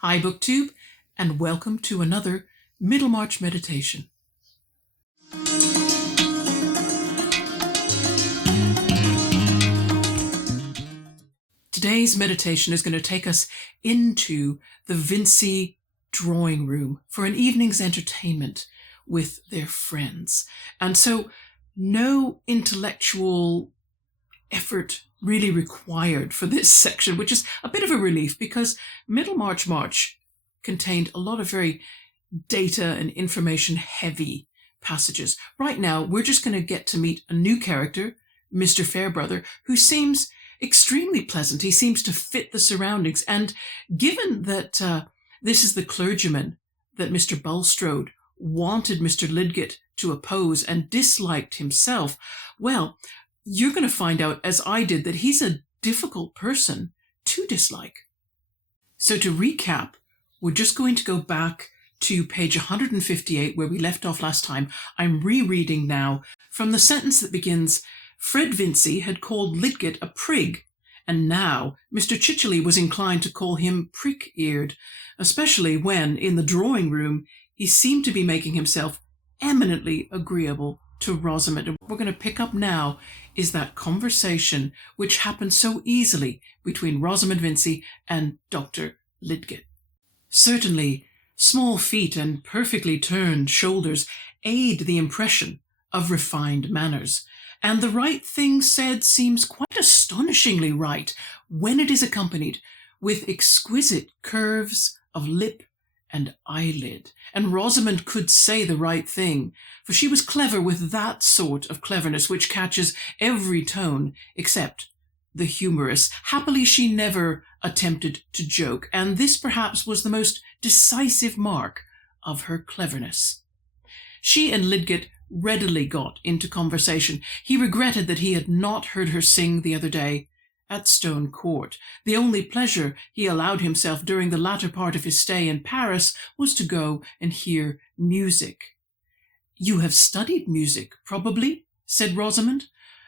Hi BookTube, and welcome to another Middlemarch meditation. Today's meditation is going to take us into the Vincy drawing room for an evening's entertainment with their friends. And so no intellectual effort really required for this section, which is a bit of a relief because Middlemarch March contained a lot of very data and information heavy passages. Right now, we're just going to get to meet a new character, Mr. Fairbrother, who seems extremely pleasant. He seems to fit the surroundings. And given that this is the clergyman that Mr. Bulstrode wanted Mr. Lidgett to oppose and disliked himself, well, you're going to find out, as I did, that he's a difficult person to dislike. So to recap, we're just going to go back to page 158 where we left off last time. I'm rereading now from the sentence that begins, Fred Vincy had called Lidgett a prig, and now Mr. Chichely was inclined to call him prick-eared, especially when, in the drawing room, he seemed to be making himself eminently agreeable to Rosamond. And what we're going to pick up now is that conversation which happened so easily between Rosamond Vincy and Dr. Lidgett. Certainly, small feet and perfectly turned shoulders aid the impression of refined manners, and the right thing said seems quite astonishingly right when it is accompanied with exquisite curves of lip and eyelid. And Rosamond could say the right thing, for she was clever with that sort of cleverness which catches every tone except the humorous. Happily, she never attempted to joke, and this perhaps was the most decisive mark of her cleverness. She and Lidgett readily got into conversation. He regretted that he had not heard her sing the other day at Stone Court. The only pleasure he allowed himself during the latter part of his stay in Paris was to go and hear music. "You have studied music, probably?" said Rosamond.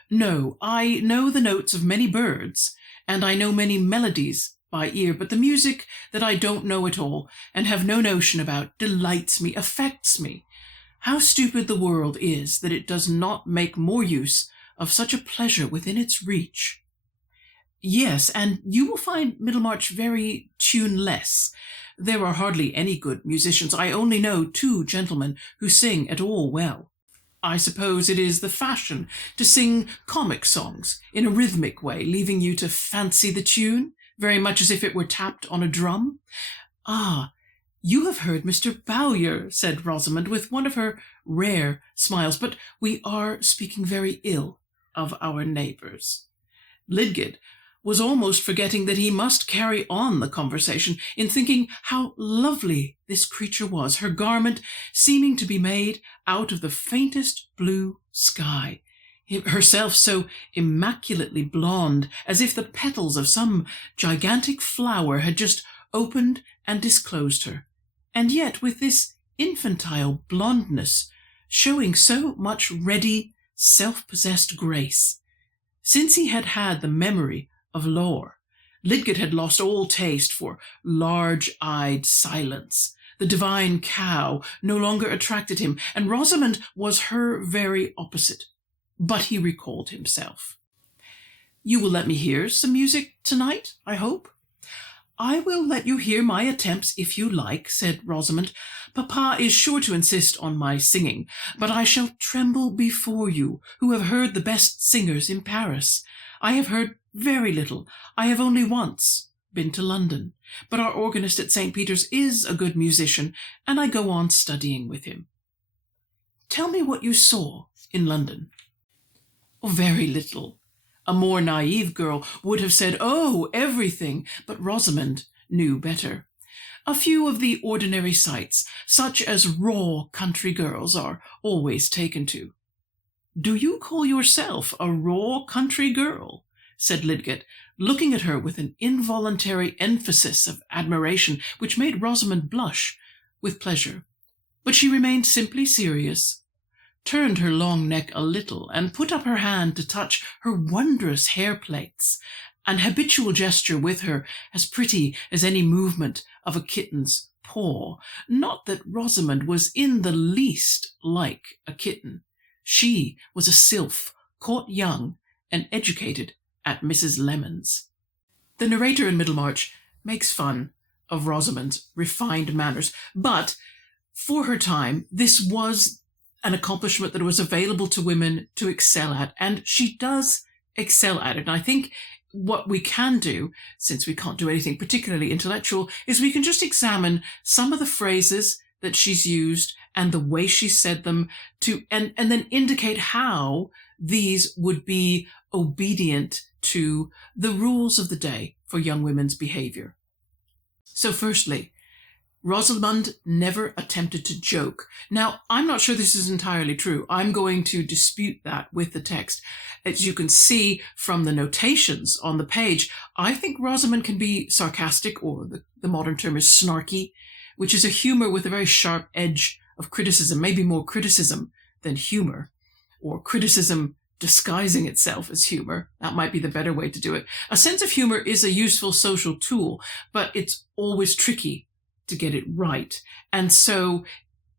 "No, I know the notes of many birds, and I know many melodies by ear, but the music that I don't know at all, and have no notion about, delights me, affects me. How stupid the world is that it does not make more use of such a pleasure within its reach." "Yes, and you will find Middlemarch very tuneless. There are hardly any good musicians. I only know 2 gentlemen who sing at all well. I suppose it is the fashion to sing comic songs in a rhythmic way, leaving you to fancy the tune, very much as if it were tapped on a drum." "Ah, you have heard Mr. Bowyer," said Rosamond, with one of her rare smiles, "but we are speaking very ill of our neighbours." Lidgett was almost forgetting that he must carry on the conversation in thinking how lovely this creature was, her garment seeming to be made out of the faintest blue sky, herself so immaculately blonde, as if the petals of some gigantic flower had just opened and disclosed her, and yet with this infantile blondness showing so much ready, self-possessed grace. Since he had had the memory of lore, Lidgett had lost all taste for large-eyed silence. The divine cow no longer attracted him, and Rosamond was her very opposite. But he recalled himself. "You will let me hear some music tonight, I hope?" "I will let you hear my attempts if you like," said Rosamond. "Papa is sure to insist on my singing, but I shall tremble before you, who have heard the best singers in Paris. I have heard very little. I have only once been to London, but our organist at St. Peter's is a good musician, and I go on studying with him." "Tell me what you saw in London." "Oh, very little." A more naive girl would have said, "Oh, everything," but Rosamond knew better. "A few of the ordinary sights, such as raw country girls are always taken to." "Do you call yourself a raw country girl?" said Lidgett, looking at her with an involuntary emphasis of admiration which made Rosamond blush with pleasure. But she remained simply serious, turned her long neck a little, and put up her hand to touch her wondrous hair plaits, an habitual gesture with her as pretty as any movement of a kitten's paw. Not that Rosamond was in the least like a kitten. She was a sylph, caught young and educated at Mrs. Lemon's. The narrator in Middlemarch makes fun of Rosamond's refined manners, but for her time, this was an accomplishment that was available to women to excel at, and she does excel at it. And I think what we can do, since we can't do anything particularly intellectual, is we can just examine some of the phrases that she's used and the way she said them and then indicate how these would be obedient to the rules of the day for young women's behavior. So firstly, Rosamond never attempted to joke. Now, I'm not sure this is entirely true. I'm going to dispute that with the text. As you can see from the notations on the page, I think Rosamond can be sarcastic, or the modern term is snarky, which is a humor with a very sharp edge of criticism, maybe more criticism than humor, or criticism disguising itself as humor. That might be the better way to do it. A sense of humor is a useful social tool, but it's always tricky to get it right. And so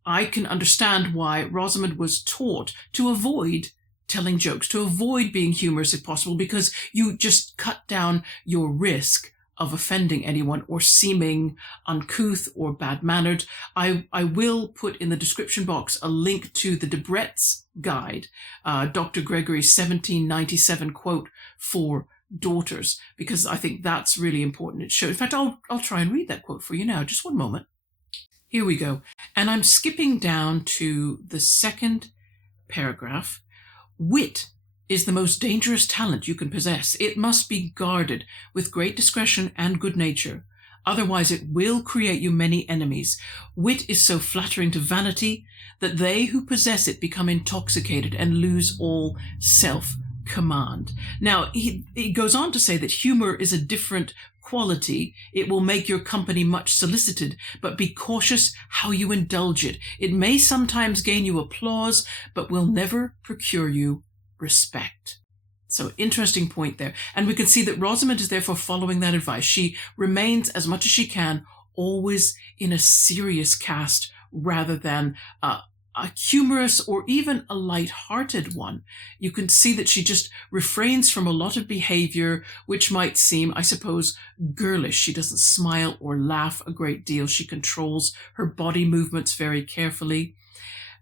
I can understand why Rosamond was taught to avoid telling jokes, to avoid being humorous if possible, because you just cut down your risk of offending anyone or seeming uncouth or bad-mannered. I will put in the description box a link to the Debrett's guide, Dr. Gregory's 1797 quote for daughters, because I think that's really important. It shows. In fact, I'll try and read that quote for you now. Just one moment. Here we go. And I'm skipping down to the second paragraph. Wit is the most dangerous talent you can possess. It must be guarded with great discretion and good nature. Otherwise it will create you many enemies. Wit is so flattering to vanity that they who possess it become intoxicated and lose all self-command. Now, he goes on to say that humor is a different quality. It will make your company much solicited, but be cautious how you indulge it. It may sometimes gain you applause, but will never procure you respect. So interesting point there. And we can see that Rosamond is therefore following that advice. She remains, as much as she can, always in a serious cast rather than a humorous or even a light-hearted one. You can see that she just refrains from a lot of behavior which might seem, I suppose, girlish. She doesn't smile or laugh a great deal. She controls her body movements very carefully.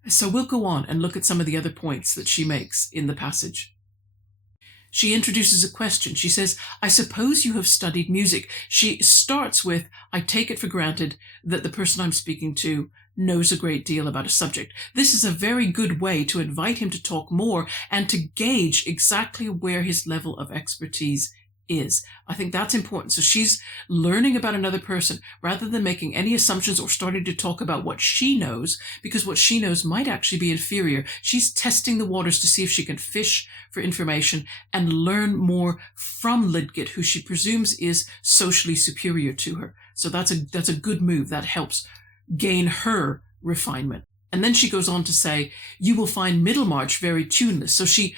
So we'll go on and look at some of the other points that she makes in the passage. She introduces a question. She says, I suppose you have studied music. She starts with, I take it for granted that the person I'm speaking to knows a great deal about a subject. This is a very good way to invite him to talk more and to gauge exactly where his level of expertise is. I think that's important. So she's learning about another person rather than making any assumptions or starting to talk about what she knows, because what she knows might actually be inferior. She's testing the waters to see if she can fish for information and learn more from Lidgett, who she presumes is socially superior to her. So that's a good move. That helps gain her refinement. And then she goes on to say, you will find Middlemarch very tuneless. So she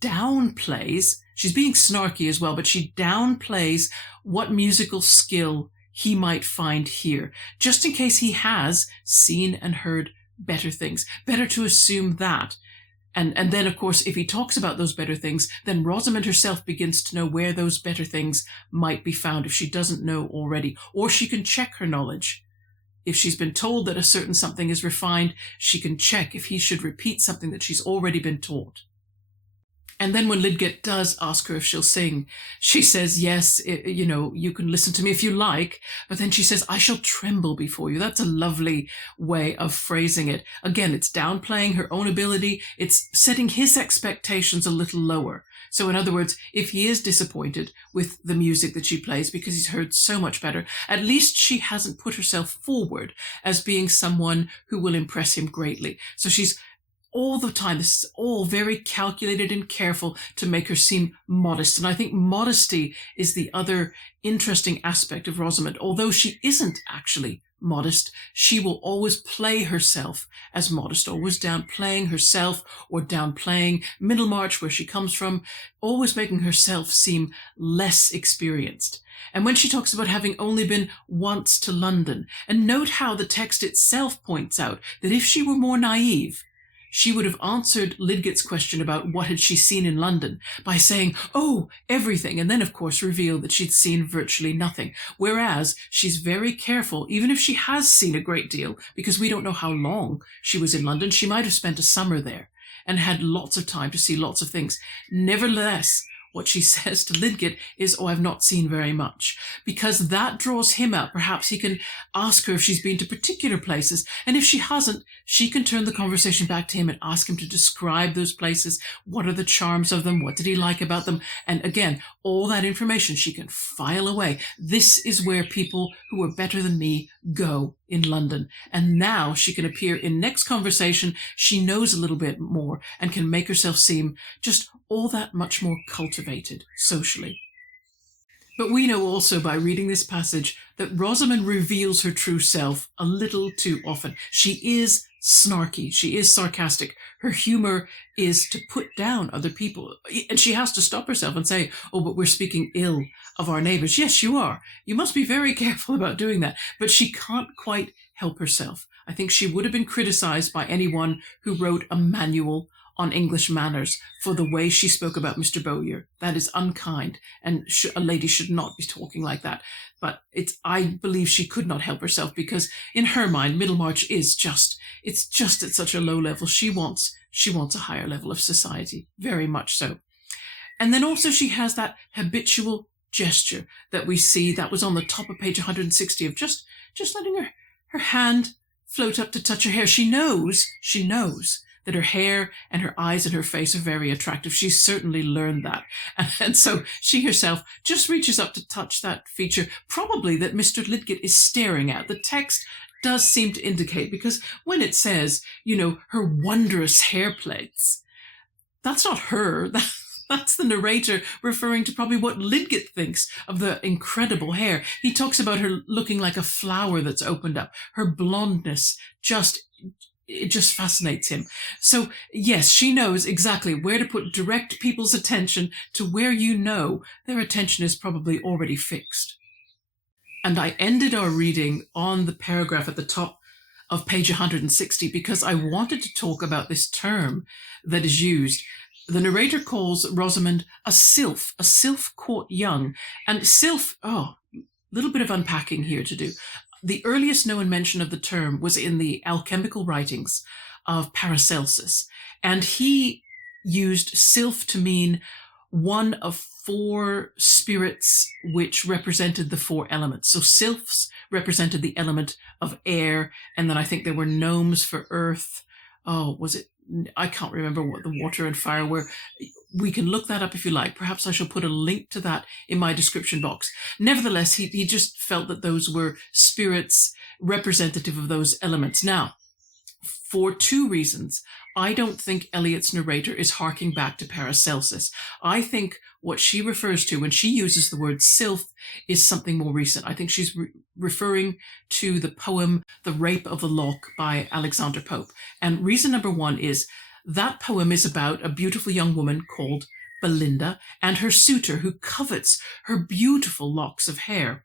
downplays, she's being snarky as well, but she downplays what musical skill he might find here, just in case he has seen and heard better things. Better to assume that. And then, of course, if he talks about those better things, then Rosamond herself begins to know where those better things might be found if she doesn't know already. Or she can check her knowledge. If she's been told that a certain something is refined, she can check if he should repeat something that she's already been taught. And then when Lidgett does ask her if she'll sing, she says, yes, you can listen to me if you like. But then she says, I shall tremble before you. That's a lovely way of phrasing it. Again, it's downplaying her own ability. It's setting his expectations a little lower. So in other words, if he is disappointed with the music that she plays because he's heard so much better, at least she hasn't put herself forward as being someone who will impress him greatly. So she's all the time, this is all very calculated and careful to make her seem modest. And I think modesty is the other interesting aspect of Rosamond, although she isn't actually modest. She will always play herself as modest, always downplaying herself or downplaying Middlemarch, where she comes from, always making herself seem less experienced. And when she talks about having only been once to London, and note how the text itself points out that if she were more naive, she would have answered Lydgate's question about what had she seen in London by saying, oh, everything, and then of course reveal that she'd seen virtually nothing. Whereas she's very careful, even if she has seen a great deal, because we don't know how long she was in London. She might have spent a summer there and had lots of time to see lots of things. Nevertheless, what she says to Lydgate is, oh, I've not seen very much, because that draws him out. Perhaps he can ask her if she's been to particular places, and if she hasn't, she can turn the conversation back to him and ask him to describe those places. What are the charms of them? What did he like about them? And again, all that information she can file away. This is where people who are better than me go in London. And now she can appear in next conversation. She knows a little bit more and can make herself seem just all that much more cultivated socially. But we know also by reading this passage that Rosamond reveals her true self a little too often. She is snarky. She is sarcastic. Her humor is to put down other people. And she has to stop herself and say, oh, but we're speaking ill of our neighbors. Yes, you are. You must be very careful about doing that. But she can't quite help herself. I think she would have been criticized by anyone who wrote a manual on English manners for the way she spoke about Mr. Bowyer. That is unkind, and a lady should not be talking like that. But I believe she could not help herself, because in her mind, Middlemarch is just at such a low level. She wants a higher level of society, very much so. And then also she has that habitual gesture that we see that was on the top of page 160 of just letting her hand float up to touch her hair. She knows that her hair and her eyes and her face are very attractive. She's certainly learned that. And so she herself just reaches up to touch that feature, probably that Mr. Lydgate is staring at. The text does seem to indicate, because when it says, her wondrous hair plaits, that's not her. That's the narrator referring to probably what Lydgate thinks of the incredible hair. He talks about her looking like a flower that's opened up. Her blondness it just fascinates him. So yes, she knows exactly where to put direct people's attention to where their attention is probably already fixed. And I ended our reading on the paragraph at the top of page 160 because I wanted to talk about this term that is used. The narrator calls Rosamond a sylph court young. And sylph, little bit of unpacking here to do. The earliest known mention of the term was in the alchemical writings of Paracelsus, and he used sylph to mean one of 4 spirits which represented the 4 elements. So sylphs represented the element of air, and then I think there were gnomes for earth. I can't remember what the water and fire were. We can look that up if you like. Perhaps I shall put a link to that in my description box. Nevertheless, he just felt that those were spirits representative of those elements. Now, for 2 reasons, I don't think Eliot's narrator is harking back to Paracelsus. I think what she refers to when she uses the word sylph is something more recent. I think she's referring to the poem The Rape of the Lock by Alexander Pope. And reason number 1 is that poem is about a beautiful young woman called Belinda and her suitor who covets her beautiful locks of hair.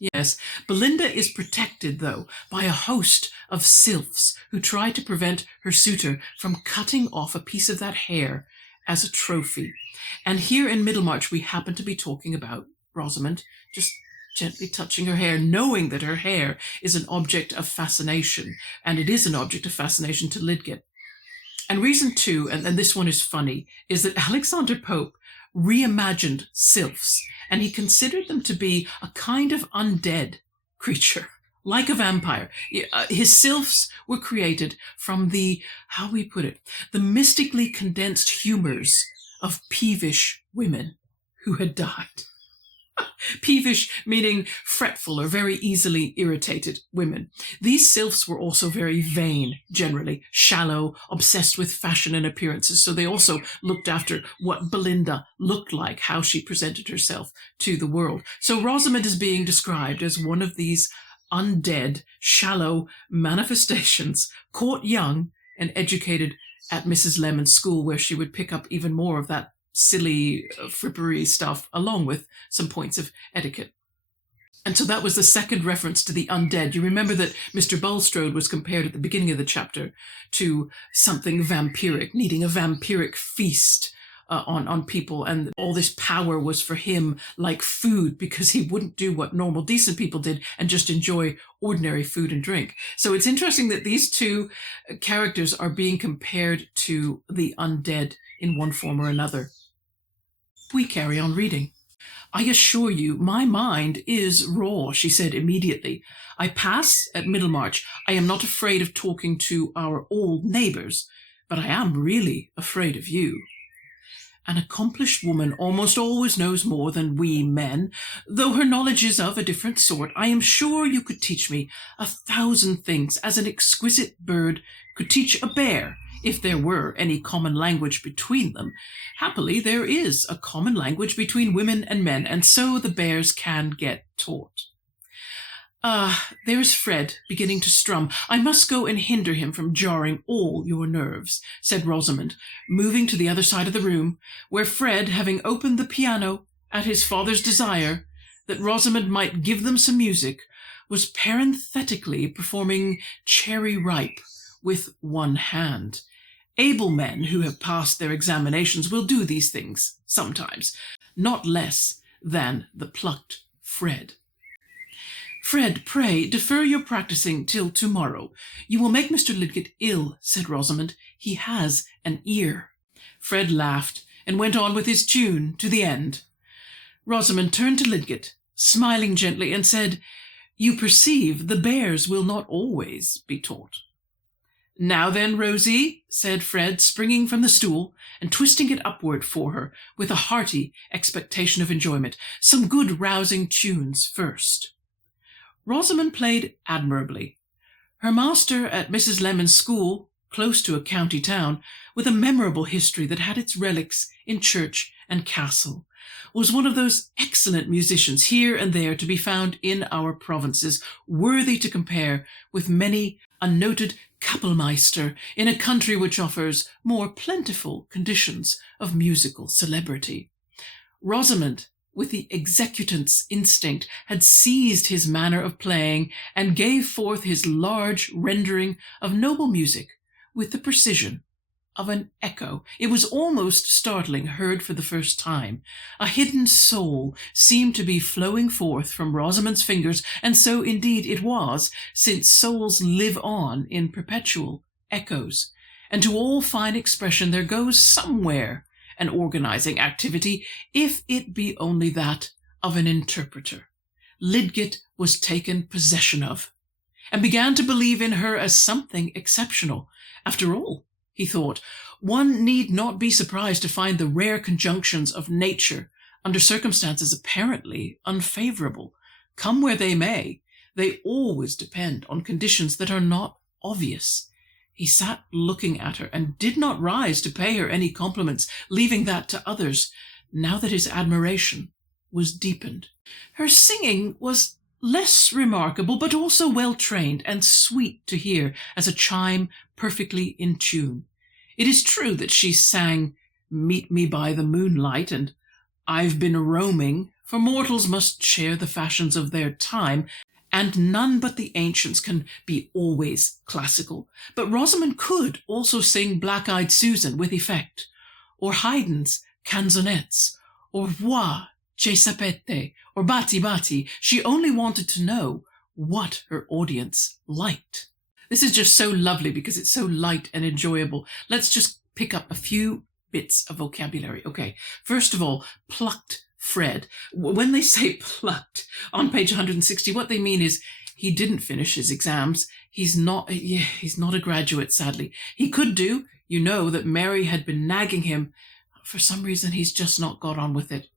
Yes. Belinda is protected, though, by a host of sylphs who try to prevent her suitor from cutting off a piece of that hair as a trophy. And here in Middlemarch, we happen to be talking about Rosamond just gently touching her hair, knowing that her hair is an object of fascination, and it is an object of fascination to Lydgate. And reason 2, and this one is funny, is that Alexander Pope reimagined sylphs, and he considered them to be a kind of undead creature, like a vampire. His sylphs were created from the mystically condensed humors of peevish women who had died. Peevish meaning fretful or very easily irritated women. These sylphs were also very vain, generally, shallow, obsessed with fashion and appearances. So they also looked after what Belinda looked like, how she presented herself to the world. So Rosamond is being described as one of these undead, shallow manifestations, caught young and educated at Mrs. Lemon's school, where she would pick up even more of that silly frippery stuff, along with some points of etiquette. And so that was the second reference to the undead. You remember that Mr. Bulstrode was compared at the beginning of the chapter to something vampiric, needing a vampiric feast on people, and all this power was for him like food, because he wouldn't do what normal decent people did and just enjoy ordinary food and drink. So it's interesting that these two characters are being compared to the undead in one form or another. We carry on reading. "I assure you, my mind is raw," she said immediately. "I pass at Middlemarch. I am not afraid of talking to our old neighbours, but I am really afraid of you. An accomplished woman almost always knows more than we men, though her knowledge is of a different sort. I am sure you could teach me 1,000 things, as an exquisite bird could teach a bear, if there were any common language between them. Happily, there is a common language between women and men, and so the bears can get taught. There's Fred beginning to strum. I must go and hinder him from jarring all your nerves," said Rosamond, moving to the other side of the room, where Fred, having opened the piano at his father's desire, that Rosamond might give them some music, was parenthetically performing Cherry Ripe with one hand. Able men who have passed their examinations will do these things sometimes, not less than the plucked Fred. "Fred, pray defer your practising till tomorrow. You will make Mr. Lidgett ill," said Rosamond. "He has an ear." Fred laughed and went on with his tune to the end. Rosamond turned to Lidgett, smiling gently, and said, "You perceive the bears will not always be taught." "Now then, Rosie," said Fred, springing from the stool and twisting it upward for her with a hearty expectation of enjoyment, "some good rousing tunes first." Rosamond played admirably. Her master at Mrs. Lemon's school, close to a county town, with a memorable history that had its relics in church and castle, was one of those excellent musicians here and there to be found in our provinces, worthy to compare with many a noted Kapellmeister in a country which offers more plentiful conditions of musical celebrity. Rosamond, with the executant's instinct, had seized his manner of playing and gave forth his large rendering of noble music with the precision of an echo. It was almost startling, heard for the first time. A hidden soul seemed to be flowing forth from Rosamond's fingers, and so indeed it was, since souls live on in perpetual echoes, and to all fine expression there goes somewhere an organizing activity, if it be only that of an interpreter. Lidgett was taken possession of, and began to believe in her as something exceptional. After all, he thought, one need not be surprised to find the rare conjunctions of nature under circumstances apparently unfavorable. Come where they may, they always depend on conditions that are not obvious. He sat looking at her, and did not rise to pay her any compliments, leaving that to others, now that his admiration was deepened. Her singing was less remarkable, but also well trained and sweet to hear as a chime perfectly in tune. It is true that she sang "Meet Me by the Moonlight" and "I've Been Roaming," for mortals must share the fashions of their time, and none but the ancients can be always classical. But Rosamond could also sing Black-Eyed Susan with effect, or Haydn's canzonettes, or Voi, che sapete, or Batti Batti. She only wanted to know what her audience liked. This is just so lovely because it's so light and enjoyable. Let's just pick up a few bits of vocabulary. Okay, first of all, plucked Fred. When they say plucked on page 160, what they mean is he didn't finish his exams. He's not a graduate, sadly. He could do, you know, that Mary had been nagging him. For some reason, he's just not got on with it.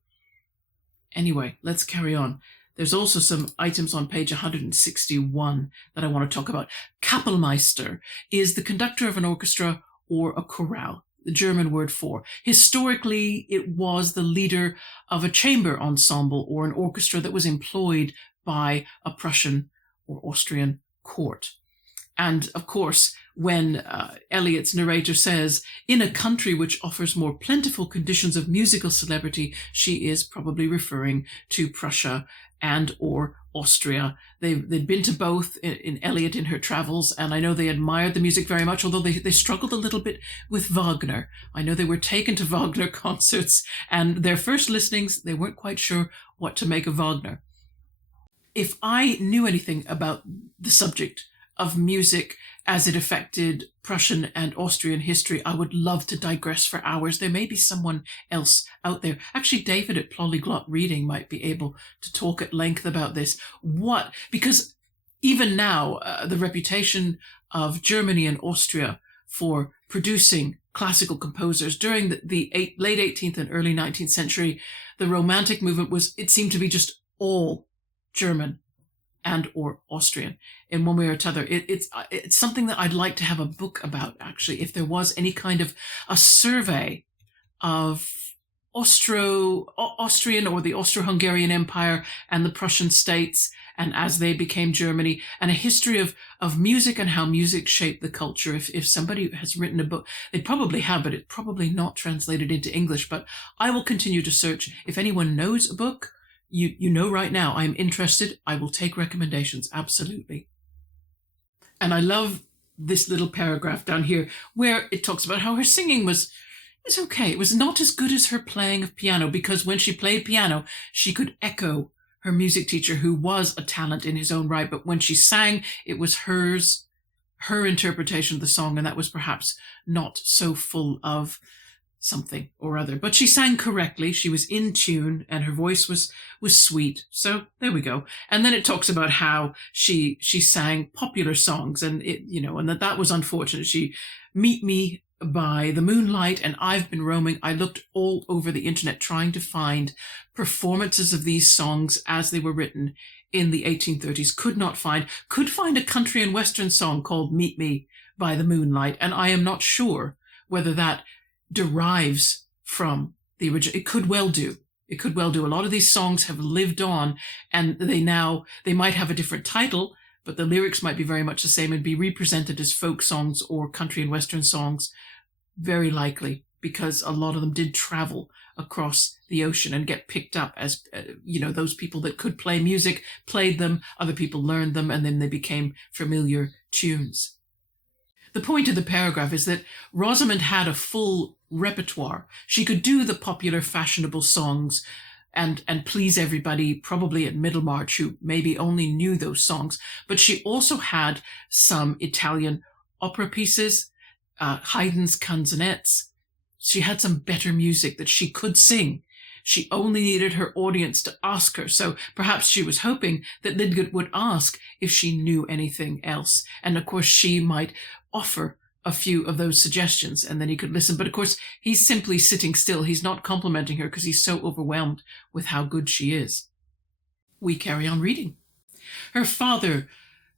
Anyway, let's carry on. There's also some items on page 161 that I want to talk about. Kapellmeister is the conductor of an orchestra or a chorale, the German word for. Historically, it was the leader of a chamber ensemble or an orchestra that was employed by a Prussian or Austrian court. And of course, when Eliot's narrator says, in a country which offers more plentiful conditions of musical celebrity, she is probably referring to Prussia and or Austria. They'd been to both in Eliot in her travels, and I know they admired the music very much, although they struggled a little bit with Wagner. I know they were taken to Wagner concerts, and their first listenings, they weren't quite sure what to make of Wagner. If I knew anything about the subject of music as it affected Prussian and Austrian history, I would love to digress for hours. There may be someone else out there. Actually, David at Polyglot Reading might be able to talk at length about this. Because even now, the reputation of Germany and Austria for producing classical composers during the late 18th and early 19th century, the Romantic movement it seemed to be just all German and or Austrian in one way or t'other. It's something that I'd like to have a book about, actually, if there was any kind of a survey of Austrian or the Austro-Hungarian Empire and the Prussian states, and as they became Germany, and a history of music and how music shaped the culture. If somebody has written a book, they probably have, but it's probably not translated into English. But I will continue to search. If anyone knows a book, you know right now I'm interested. I will take recommendations, absolutely. And I love this little paragraph down here where it talks about how her singing was okay. It was not as good as her playing of piano, because when she played piano, she could echo her music teacher, who was a talent in his own right. But when she sang, it was her interpretation of the song, and that was perhaps not so full of something or other. But she sang correctly. She was in tune, and her voice was sweet. So there we go. And then it talks about how she sang popular songs, and and that was unfortunate. She Meet Me by the Moonlight and I've Been Roaming. I looked all over the internet trying to find performances of these songs as they were written in the 1830s. Could find a country and western song called Meet Me by the Moonlight, and I am not sure whether that derives from the original. It could well do. A lot of these songs have lived on, and they might have a different title, but the lyrics might be very much the same and be represented as folk songs or country and western songs, very likely, because a lot of them did travel across the ocean and get picked up as, those people that could play music played them, other people learned them, and then they became familiar tunes. The point of the paragraph is that Rosamond had a full repertoire. She could do the popular, fashionable songs and please everybody, probably at Middlemarch, who maybe only knew those songs. But she also had some Italian opera pieces, Haydn's canzonettes. She had some better music that she could sing. She only needed her audience to ask her. So perhaps she was hoping that Lidgett would ask if she knew anything else. And of course, she might offer a few of those suggestions, and then he could listen. But of course, he's simply sitting still. He's not complimenting her because he's so overwhelmed with how good she is. We carry on reading. Her father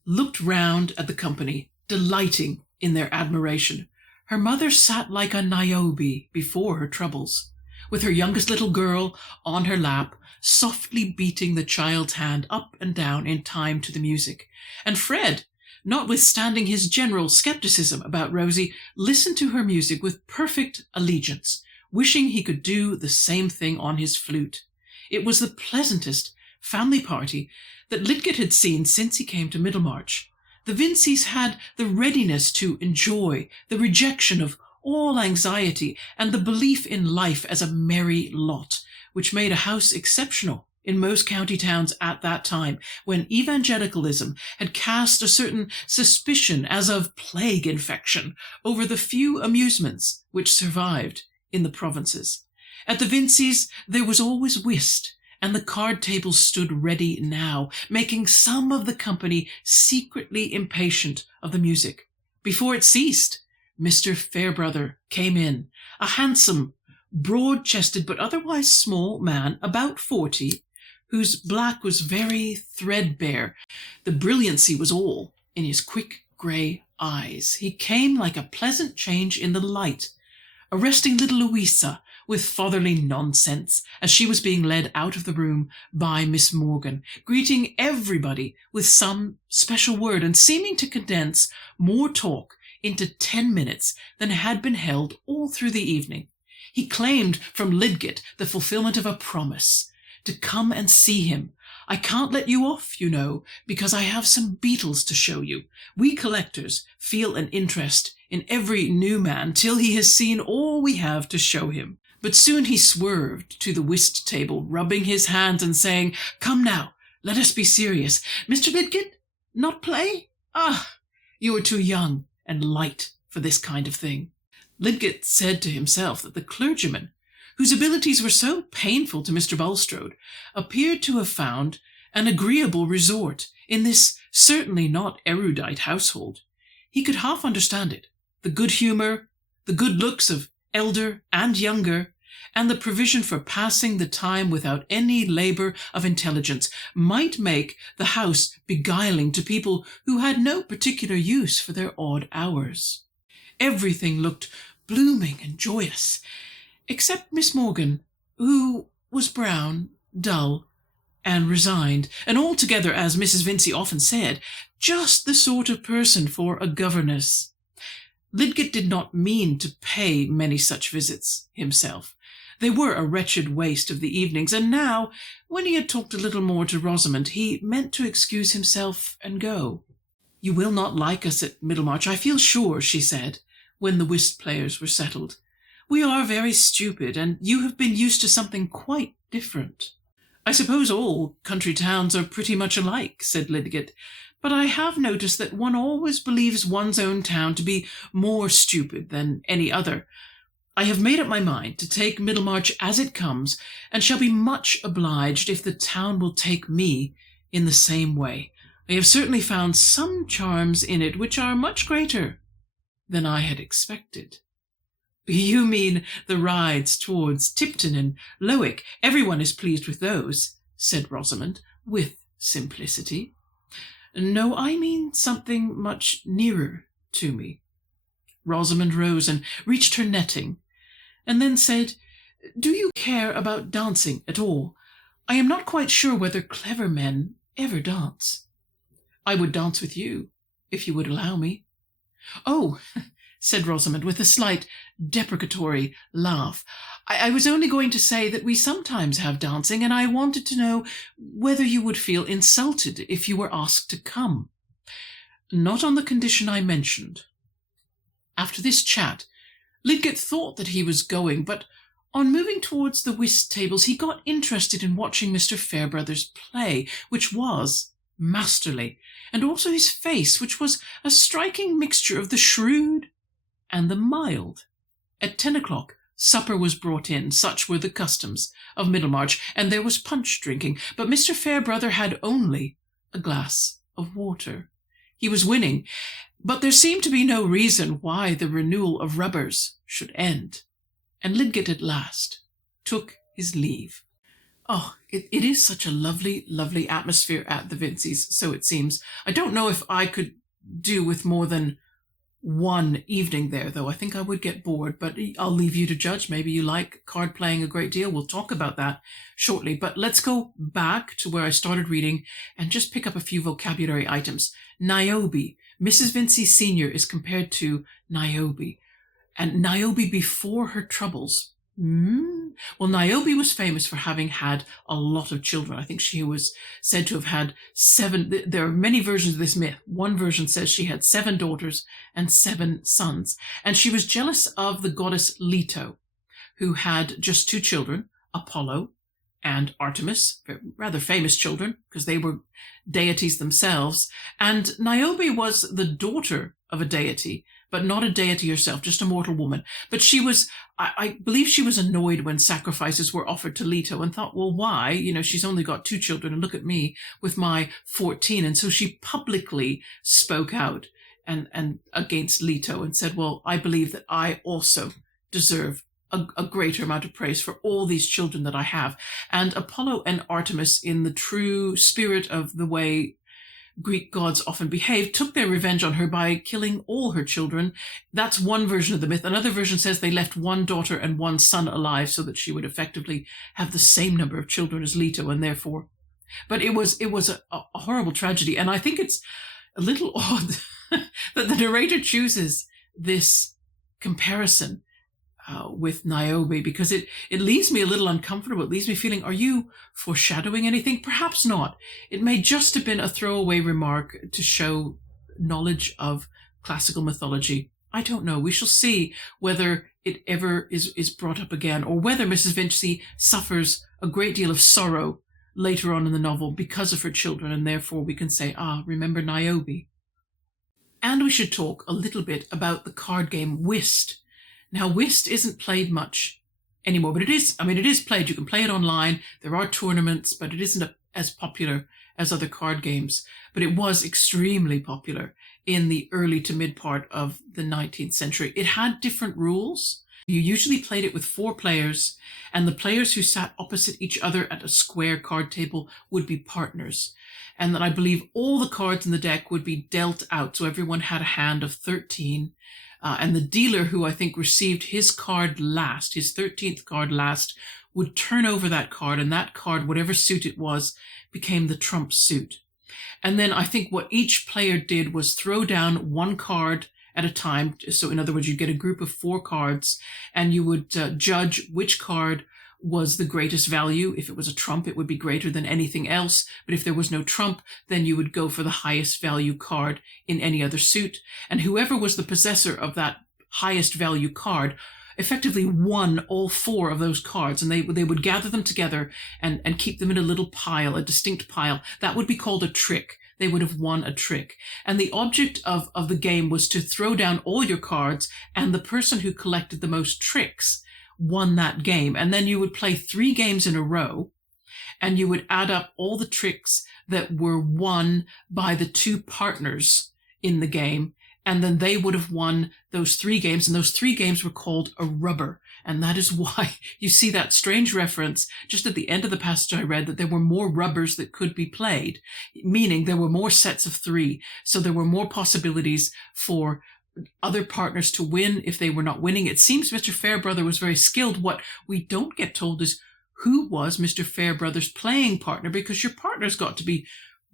looked round at the company, delighting in their admiration. Her mother sat like a Niobe before her troubles, with her youngest little girl on her lap, softly beating the child's hand up and down in time to the music. And Fred, notwithstanding his general skepticism about Rosie, listened to her music with perfect allegiance, wishing he could do the same thing on his flute. It was the pleasantest family party that Lidgett had seen since he came to Middlemarch. The Vinceys had the readiness to enjoy, the rejection of all anxiety, and the belief in life as a merry lot, which made a house exceptional in most county towns at that time, when evangelicalism had cast a certain suspicion as of plague infection over the few amusements which survived in the provinces. At the Vinceys there was always whist, and the card tables stood ready now, making some of the company secretly impatient of the music. Before it ceased, Mr. Fairbrother came in, a handsome, broad-chested but otherwise small man, about 40, whose black was very threadbare. The brilliancy was all in his quick grey eyes. He came like a pleasant change in the light, arresting little Louisa with fatherly nonsense as she was being led out of the room by Miss Morgan, greeting everybody with some special word and seeming to condense more talk into 10 minutes than had been held all through the evening. He claimed from Lidgett the fulfillment of a promise to come and see him. "I can't let you off, you know, because I have some beetles to show you. We collectors feel an interest in every new man till he has seen all we have to show him." But soon he swerved to the whist table, rubbing his hands and saying, "Come now, let us be serious. Mr. Lidgett, not play? Ah, you are too young and light for this kind of thing." Lidgett said to himself that the clergyman, whose abilities were so painful to Mr. Bulstrode, appeared to have found an agreeable resort in this certainly not erudite household. He could half understand it. The good humour, the good looks of elder and younger, and the provision for passing the time without any labour of intelligence might make the house beguiling to people who had no particular use for their odd hours. Everything looked blooming and joyous, except Miss Morgan, who was brown, dull, and resigned, and altogether, as Mrs. Vincey often said, just the sort of person for a governess. Lidgett did not mean to pay many such visits himself. They were a wretched waste of the evenings, and now, when he had talked a little more to Rosamond, he meant to excuse himself and go. "You will not like us at Middlemarch, I feel sure," she said, when the whist players were settled. "We are very stupid, and you have been used to something quite different." "I suppose all country towns are pretty much alike," said Lidgett, "but I have noticed that one always believes one's own town to be more stupid than any other. I have made up my mind to take Middlemarch as it comes, and shall be much obliged if the town will take me in the same way. I have certainly found some charms in it which are much greater than I had expected." "You mean the rides towards Tipton and Lowick. Everyone is pleased with those," said Rosamond, with simplicity. "No, I mean something much nearer to me." Rosamond rose and reached her netting, and then said, "Do you care about dancing at all? I am not quite sure whether clever men ever dance." "I would dance with you, if you would allow me." "Oh," said Rosamond, with a slight deprecatory laugh, I was only going to say that we sometimes have dancing, and I wanted to know whether you would feel insulted if you were asked to come." "Not on the condition I mentioned." After this chat, Lidgett thought that he was going, but on moving towards the whist tables he got interested in watching Mr. Fairbrother's play, which was masterly, and also his face, which was a striking mixture of the shrewd and the mild. At 10 o'clock supper was brought in, such were the customs of Middlemarch, and there was punch drinking, but Mr. Fairbrother had only a glass of water. He was winning, but there seemed to be no reason why the renewal of rubbers should end, and Lidgett at last took his leave. Oh, it is such a lovely, lovely atmosphere at the Vinceys, so it seems. I don't know if I could do with more than one evening there, though. I think I would get bored, but I'll leave you to judge. Maybe you like card playing a great deal. We'll talk about that shortly, but let's go back to where I started reading and just pick up a few vocabulary items. Niobe. Mrs. Vincey Sr. is compared to Niobe, and Niobe before her troubles. Well, Niobe was famous for having had a lot of children. I think she was said to have had 7. There are many versions of this myth. One version says she had 7 daughters and 7 sons, and she was jealous of the goddess Leto, who had just 2 children, Apollo and Artemis, rather famous children because they were deities themselves. And Niobe was the daughter of a deity, but not a deity herself, just a mortal woman. But she was, I believe she was annoyed when sacrifices were offered to Leto and thought, well, why? You know, she's only got 2 children and look at me with my 14. And so she publicly spoke out and against Leto and said, well, I believe that I also deserve a greater amount of praise for all these children that I have. And Apollo and Artemis, in the true spirit of the way Greek gods often behaved, took their revenge on her by killing all her children. That's one version of the myth. Another version says they left one daughter and one son alive so that she would effectively have the same number of children as Leto, and therefore... But it was a horrible tragedy, and I think it's a little odd that the narrator chooses this comparison with Niobe, because it leaves me a little uncomfortable. It leaves me feeling, are you foreshadowing anything? Perhaps not. It may just have been a throwaway remark to show knowledge of classical mythology. I don't know. We shall see whether it ever is brought up again, or whether Mrs. Vinci suffers a great deal of sorrow later on in the novel because of her children, and therefore we can say, remember Niobe. And we should talk a little bit about the card game Whist. Now, Whist isn't played much anymore, but it is played. You can play it online. There are tournaments, but it isn't as popular as other card games. But it was extremely popular in the early to mid part of the 19th century. It had different rules. You usually played it with 4 players, and the players who sat opposite each other at a square card table would be partners. And then I believe all the cards in the deck would be dealt out. So everyone had a hand of 13. And the dealer, who I think received his card last, his 13th card last, would turn over that card, and that card, whatever suit it was, became the trump suit. And then I think what each player did was throw down one card at a time. So in other words, you get a group of 4 cards, and you would judge which card was the greatest value. If it was a trump, it would be greater than anything else. But if there was no trump, then you would go for the highest value card in any other suit. And whoever was the possessor of that highest value card effectively won all 4 of those cards. And they would gather them together and keep them in a little pile, a distinct pile. That would be called a trick. They would have won a trick. And the object of the game was to throw down all your cards, and the person who collected the most tricks won that game. And then you would play 3 games in a row, and you would add up all the tricks that were won by the 2 partners in the game, and then they would have won those 3 games, and those 3 games were called a rubber. And that is why you see that strange reference just at the end of the passage I read, that there were more rubbers that could be played, meaning there were more sets of 3. So there were more possibilities for other partners to win if they were not winning. It seems Mr. Fairbrother was very skilled. What we don't get told is who was Mr. Fairbrother's playing partner, because your partner's got to be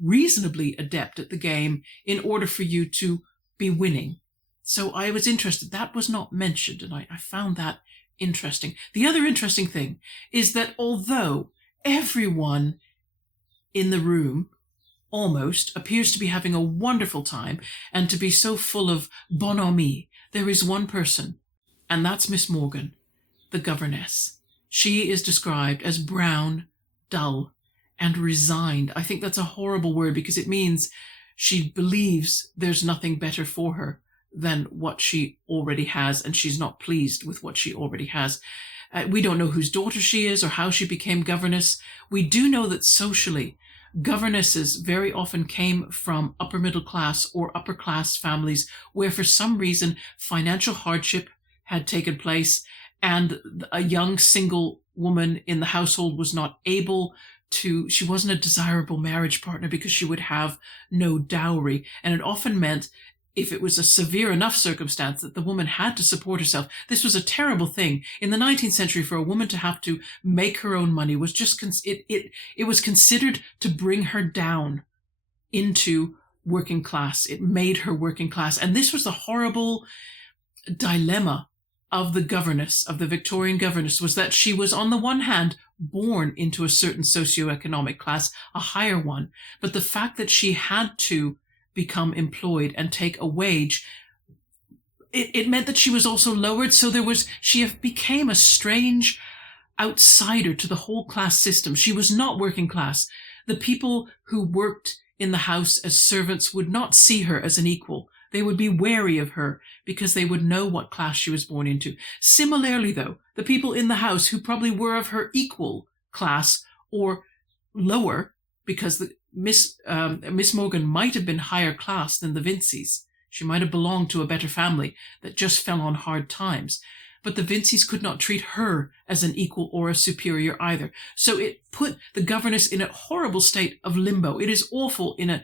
reasonably adept at the game in order for you to be winning. So I was interested. That was not mentioned, and I found that interesting. The other interesting thing is that although everyone in the room almost appears to be having a wonderful time and to be so full of bonhomie, there is one person, and that's Miss Morgan, the governess. She is described as brown, dull, and resigned. I think that's a horrible word, because it means she believes there's nothing better for her than what she already has, and she's not pleased with what she already has. We don't know whose daughter she is or how she became governess. We do know that socially, governesses very often came from upper middle class or upper class families where for some reason financial hardship had taken place, and a young single woman in the household was not able to, she wasn't a desirable marriage partner because she would have no dowry. And it often meant, if it was a severe enough circumstance, that the woman had to support herself. This was a terrible thing. In the 19th century, for a woman to have to make her own money was just, it was considered to bring her down into working class. It made her working class. And this was the horrible dilemma of the governess, of the Victorian governess, was that she was on the one hand born into a certain socioeconomic class, a higher one, but the fact that she had to become employed and take a wage, it meant that she was also lowered. So she became a strange outsider to the whole class system. She was not working class. The people who worked in the house as servants would not see her as an equal. They would be wary of her because they would know what class she was born into. Similarly, though, the people in the house who probably were of her equal class or lower, because Miss Morgan might have been higher class than the Vincies. She might have belonged to a better family that just fell on hard times. But the Vincies could not treat her as an equal or a superior either. So it put the governess in a horrible state of limbo. It is awful in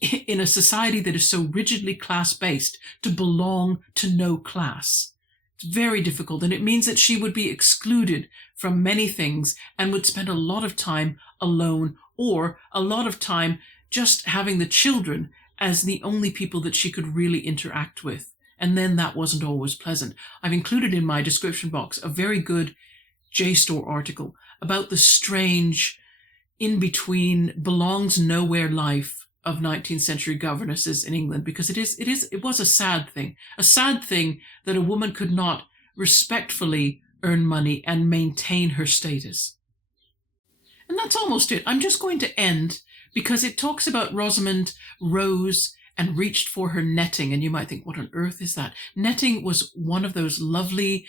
in a society that is so rigidly class-based to belong to no class. It's very difficult, and it means that she would be excluded from many things and would spend a lot of time alone, or a lot of time just having the children as the only people that she could really interact with. And then that wasn't always pleasant. I've included in my description box a very good JSTOR article about the strange in-between belongs nowhere life of 19th century governesses in England, because it was a sad thing that a woman could not respectfully earn money and maintain her status. And that's almost it. I'm just going to end because it talks about Rosamond rose and reached for her netting. And you might think, what on earth is that? Netting was one of those lovely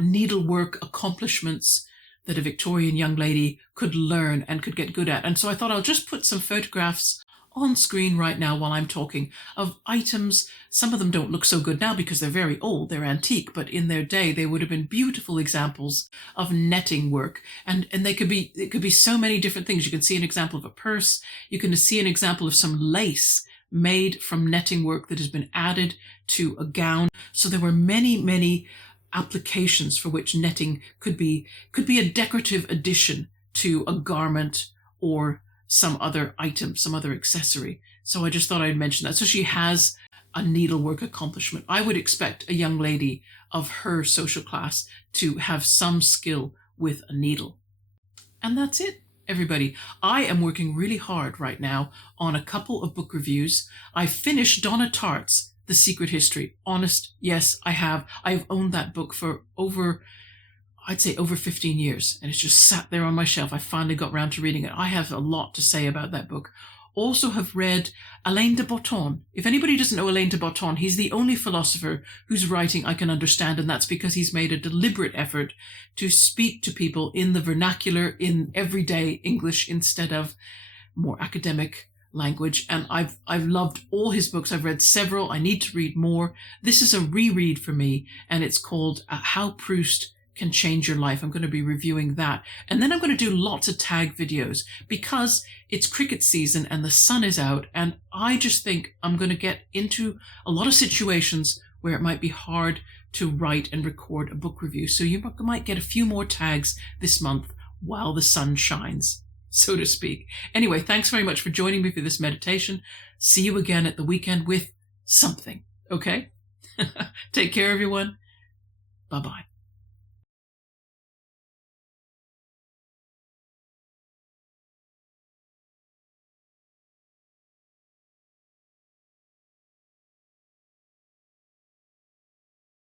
needlework accomplishments that a Victorian young lady could learn and could get good at. And so I thought I'll just put some photographs on screen right now while I'm talking of items. Some of them don't look so good now because they're very old, they're antique, but in their day they would have been beautiful examples of netting work. And it could be so many different things. You can see an example of a purse, you can see an example of some lace made from netting work that has been added to a gown. So there were many applications for which netting could be a decorative addition to a garment or some other item, some other accessory. So I just thought I'd mention that. So she has a needlework accomplishment. I would expect a young lady of her social class to have some skill with a needle. And that's it, everybody. I am working really hard right now on a couple of book reviews. I finished Donna Tartt's The Secret History. Honest, yes, I have. I've owned that book for I'd say over 15 years, and it's just sat there on my shelf. I finally got around to reading it. I have a lot to say about that book. Also have read Alain de Botton. If anybody doesn't know Alain de Botton, he's the only philosopher whose writing I can understand, and that's because he's made a deliberate effort to speak to people in the vernacular, in everyday English, instead of more academic language. And I've loved all his books. I've read several. I need to read more. This is a reread for me, and it's called How Proust Can Change Your Life. I'm going to be reviewing that. And then I'm going to do lots of tag videos because it's cricket season and the sun is out. And I just think I'm going to get into a lot of situations where it might be hard to write and record a book review. So you might get a few more tags this month while the sun shines, so to speak. Anyway, thanks very much for joining me for this meditation. See you again at the weekend with something. Okay? Take care, everyone. Bye-bye.